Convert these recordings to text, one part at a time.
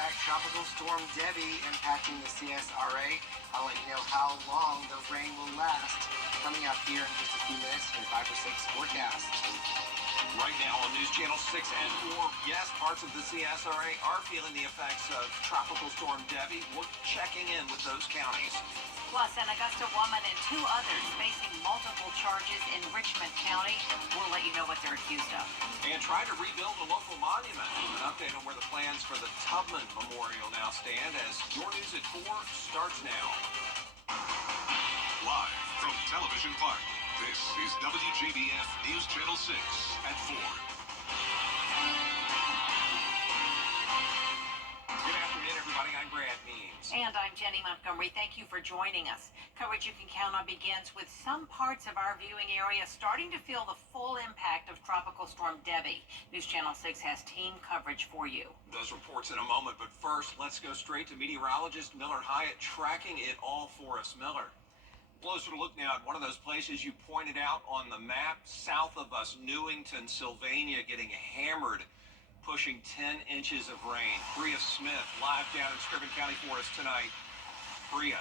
track Tropical Storm Debbie impacting the CSRA. I'll let you know how long the rain will last. Coming up here in just a few minutes, your 5 or 6 forecast. Right now on News Channel 6 and 4, yes, parts of the CSRA are feeling the effects of Tropical Storm Debbie. We're checking in with those counties. Plus, an Augusta woman and 2 others facing multiple charges in Richmond County. We'll let you know what they're accused of. And try to rebuild a local monument. An update on where the plans for the Tubman Memorial now stand as Your News at 4 starts now. Live from Television Park, this is WJBF News Channel 6 at 4. Good afternoon, everybody. I'm Brad Means. And I'm Jenny Montgomery. Thank you for joining us. Coverage you can count on begins with some parts of our viewing area starting to feel the full impact of Tropical Storm Debbie. News Channel 6 has team coverage for you. Those reports in a moment, but first, let's go straight to meteorologist Miller Hyatt tracking it all for us. Miller. Closer look now at one of those places you pointed out on the map south of us, Newington, Sylvania, getting hammered, pushing 10 inches of rain. Bria Smith live down in Scriven County for us tonight. Bria.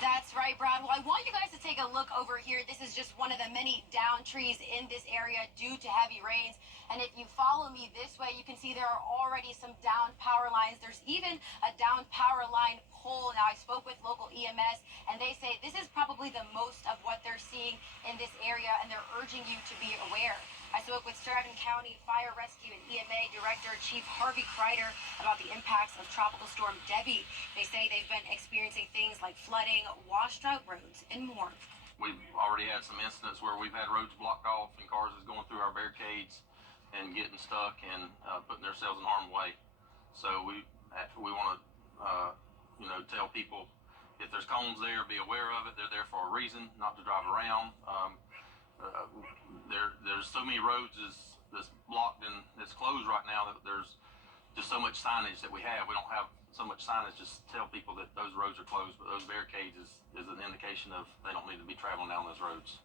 That's right, Brad. Well, I want you guys to take a look over here. This is just one of the many down trees in this area due to heavy rains. And if you follow me this way, you can see there are already some down power lines. There's even a down power line pole. Now, I spoke with local EMS, and they say this is probably the most of what they're seeing in this area, and they're urging you to be aware. I spoke with Scriven County Fire Rescue and EMA Director Chief Harvey Kreider about the impacts of Tropical Storm Debbie. They say they've been experiencing things like flooding, washed out roads, and more. We've already had some incidents where we've had roads blocked off and cars is going through our barricades and getting stuck and putting themselves in harm's way. So we want to tell people if there's cones there, be aware of it. They're there for a reason, not to drive around. There's so many roads that's blocked and it's closed right now that there's just so much signage that we have. We don't have so much signage just to tell people that those roads are closed, but those barricades is an indication of they don't need to be traveling down those roads.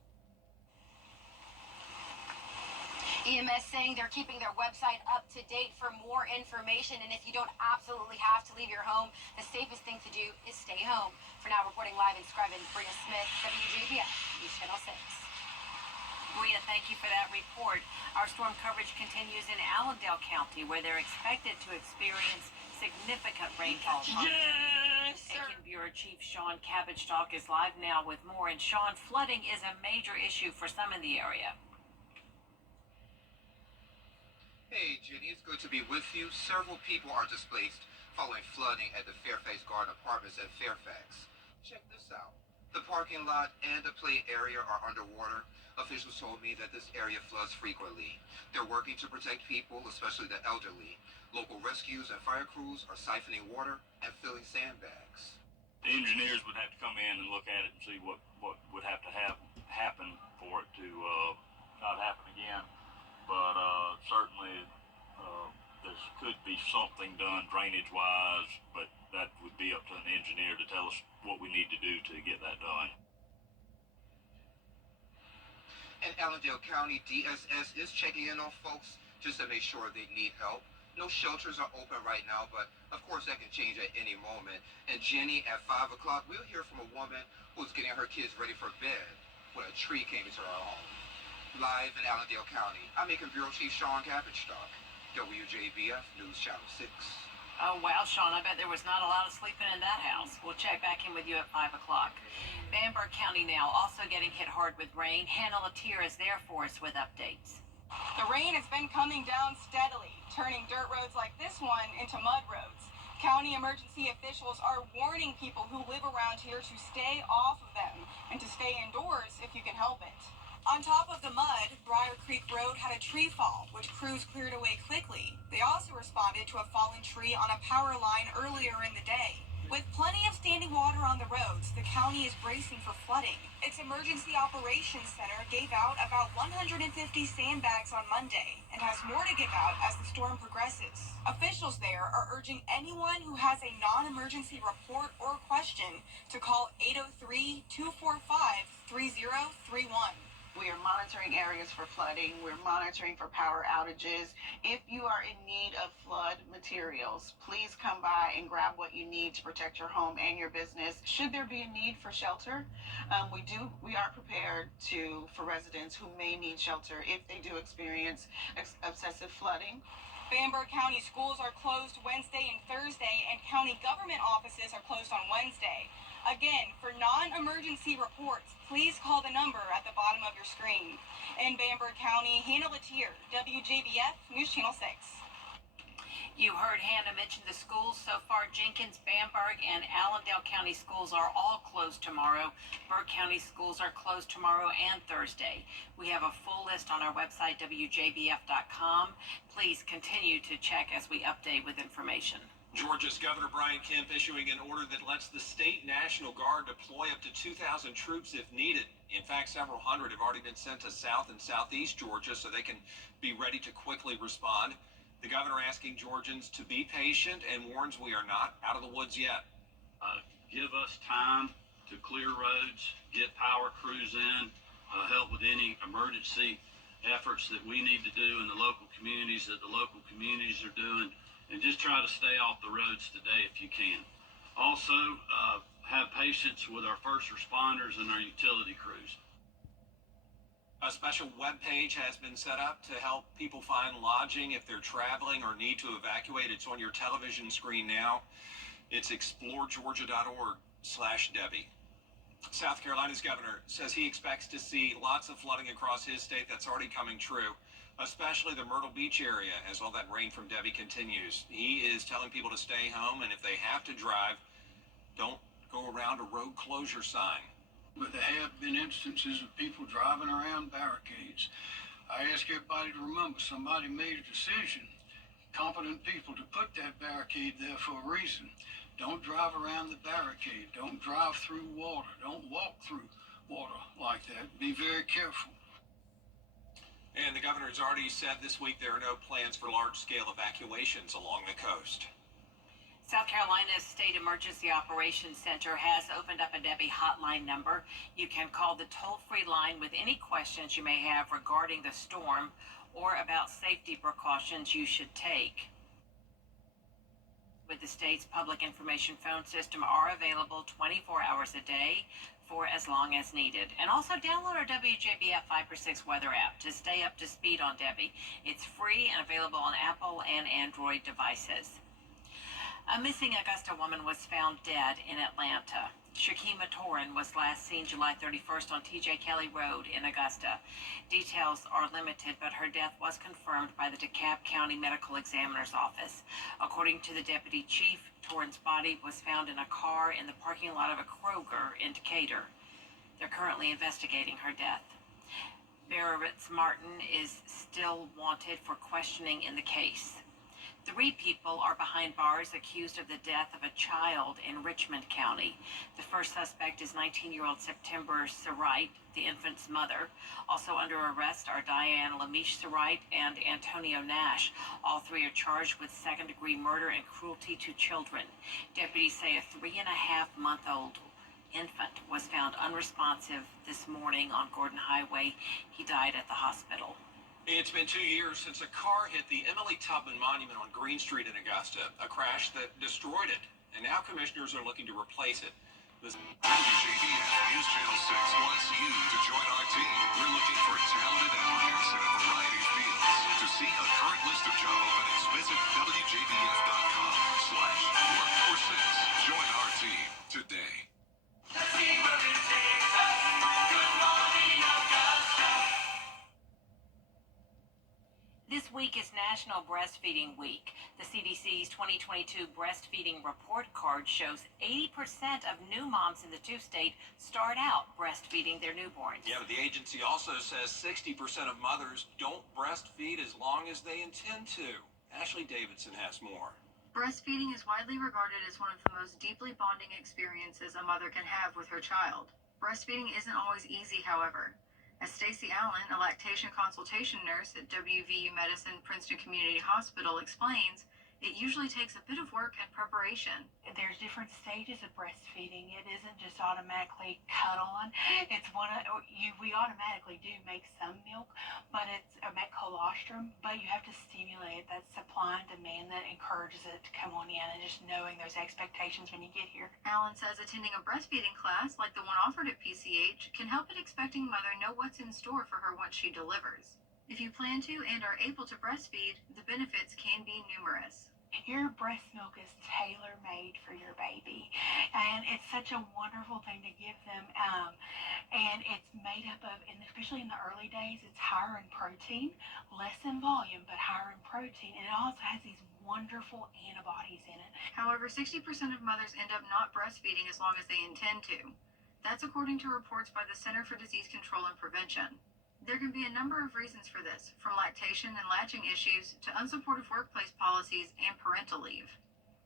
EMS saying they're keeping their website up to date for more information, and if you don't absolutely have to leave your home, the safest thing to do is stay home. For now, reporting live in Scriven, Bria Smith, WJBF News Channel 6. Bria, thank you for that report. Our storm coverage continues in Allendale County, where they're expected to experience significant rainfall. Yes, sir. Aiken Bureau Chief Sean Cabbage-Stalk is live now with more. And Sean, flooding is a major issue for some in the area. Hey, Jenny, it's good to be with you. Several people are displaced following flooding at the Fairfax Garden Apartments at Fairfax. Check this out. The parking lot and the play area are underwater. Officials told me that this area floods frequently. They're working to protect people, especially the elderly. Local rescues and fire crews are siphoning water and filling sandbags. The engineers would have to come in and look at it and see what would have to happen for it to not happen again. But certainly there could be something done drainage-wise, but that would be up to an engineer to tell us what we need to do to get that done. And Allendale County DSS is checking in on folks just to make sure they need help. No shelters are open right now, but of course that can change at any moment. And Jenny, at 5 o'clock, we'll hear from a woman who's getting her kids ready for bed when a tree came into her home. Live in Allendale County, I'm Aiken Bureau Chief Sean Cabbage-Stalk, WJBF News Channel 6. Oh, wow, Sean, I bet there was not a lot of sleeping in that house. We'll check back in with you at 5 o'clock. Bamberg County now also getting hit hard with rain. Hannah Latier is there for us with updates. The rain has been coming down steadily, turning dirt roads like this one into mud roads. County emergency officials are warning people who live around here to stay off of them and to stay indoors if you can help it. On top of the mud, Briar Creek Road had a tree fall, which crews cleared away quickly. They also responded to a fallen tree on a power line earlier in the day. With plenty of standing water on the roads, the county is bracing for flooding. Its Emergency Operations Center gave out about 150 sandbags on Monday and has more to give out as the storm progresses. Officials there are urging anyone who has a non-emergency report or question to call 803-245-3031. We are monitoring areas for flooding. We're monitoring for power outages. If you are in need of flood materials, please come by and grab what you need to protect your home and your business. Should there be a need for shelter, we are prepared for residents who may need shelter if they do experience excessive flooding. Bamberg County schools are closed Wednesday and Thursday, and county government offices are closed on Wednesday. Again, for non-emergency reports, please call the number at the bottom of your screen. In Bamberg County, Hannah Latier, WJBF, News Channel 6. You heard Hannah mention the schools. So far, Jenkins, Bamberg, and Allendale County schools are all closed tomorrow. Burke County schools are closed tomorrow and Thursday. We have a full list on our website, WJBF.com. Please continue to check as we update with information. Georgia's Governor Brian Kemp issuing an order that lets the state National Guard deploy up to 2,000 troops if needed. In fact, several hundred have already been sent to South and Southeast Georgia so they can be ready to quickly respond. The governor asking Georgians to be patient and warns we are not out of the woods yet. Give us time to clear roads, get power crews in, help with any emergency efforts that we need to do in the local communities that the local communities are doing. And just try to stay off the roads today if you can. Also, have patience with our first responders and our utility crews. A special web page has been set up to help people find lodging if they're traveling or need to evacuate. It's on your television screen now. It's exploregeorgia.org/Debbie. South Carolina's governor says he expects to see lots of flooding across his state. That's already coming true, especially the Myrtle Beach area as all that rain from Debbie continues. He is telling people to stay home, and if they have to drive, don't go around a road closure sign. But there have been instances of people driving around barricades. I ask everybody to remember somebody made a decision, competent people, to put that barricade there for a reason. Don't drive around the barricade. Don't drive through water. Don't walk through water like that. Be very careful. And the governor has already said this week there are no plans for large-scale evacuations along the coast. South Carolina's State Emergency Operations Center has opened up a Debbie hotline number. You can call the toll-free line with any questions you may have regarding the storm or about safety precautions you should take. With the state's public information phone system are available 24 hours a day for as long as needed. And also download our WJBF 5/6 weather app to stay up to speed on Debbie. It's free and available on Apple and Android devices. A missing Augusta woman was found dead in Atlanta. Shakima Torin was last seen July 31st on T.J. Kelly Road in Augusta. Details are limited, but her death was confirmed by the DeKalb County Medical Examiner's Office. According to the deputy chief, Torin's body was found in a car in the parking lot of a Kroger in Decatur. They're currently investigating her death. Bereritz Martin is still wanted for questioning in the case. 3 people are behind bars accused of the death of a child in Richmond County. The first suspect is 19-year-old September Surite, the infant's mother. Also under arrest are Diane Lamiche Surite and Antonio Nash. All 3 are charged with second-degree murder and cruelty to children. Deputies say a 3.5-month-old infant was found unresponsive this morning on Gordon Highway. He died at the hospital. It's been 2 years since a car hit the Emily Tubman Monument on Green Street in Augusta, a crash that destroyed it. And now commissioners are looking to replace it. WJBF News Channel 6 wants you to join our team. We're looking for talented applicants in a variety of fields. To see a current list of job openings, visit WJBF.com/work-for-6. Join our team today. This week is National Breastfeeding Week. The CDC's 2022 breastfeeding report card shows 80% of new moms in the 2-state start out breastfeeding their newborns. Yeah, but the agency also says 60% of mothers don't breastfeed as long as they intend to. Ashley Davidson has more. Breastfeeding is widely regarded as one of the most deeply bonding experiences a mother can have with her child. Breastfeeding isn't always easy, however. As Stacey Allen, a lactation consultation nurse at WVU Medicine Princeton Community Hospital, explains, It usually takes a bit of work and preparation. There's different stages of breastfeeding. It isn't just automatically cut on. It's we automatically do make some milk, but it's make colostrum, but you have to stimulate that supply and demand that encourages it to come on in, and just knowing those expectations when you get here. Alan says attending a breastfeeding class like the one offered at PCH can help an expecting mother know what's in store for her once she delivers. If you plan to and are able to breastfeed, the benefits can be numerous. Your breast milk is tailor-made for your baby, and it's such a wonderful thing to give them, and it's made up of, and especially in the early days, it's higher in protein, less in volume, but higher in protein, and it also has these wonderful antibodies in it. However, 60% of mothers end up not breastfeeding as long as they intend to. That's according to reports by the Center for Disease Control and Prevention. There can be a number of reasons for this, from lactation and latching issues to unsupportive workplace policies and parental leave.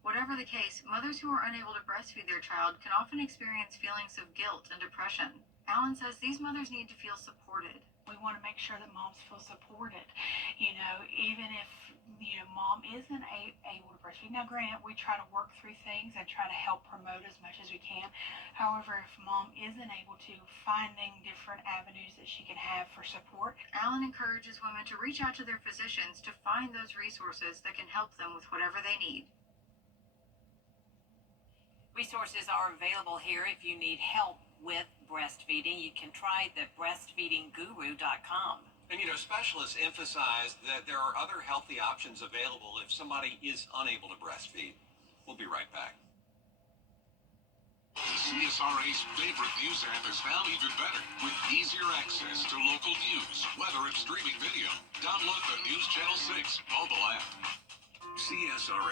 Whatever the case, mothers who are unable to breastfeed their child can often experience feelings of guilt and depression. Alan says these mothers need to feel supported. We want to make sure that moms feel supported, even if, mom isn't able to breastfeed. Now, granted, we try to work through things and try to help promote as much as we can. However, if mom isn't able to, finding different avenues that she can have for support. Alan encourages women to reach out to their physicians to find those resources that can help them with whatever they need. Resources are available here if you need help with breastfeeding. You can try the breastfeedingguru.com. And specialists emphasize that there are other healthy options available if somebody is unable to breastfeed. We'll be right back. The CSRA's favorite news app is now even better with easier access to local news, weather, and streaming video. Download the News Channel 6 mobile app. CSRA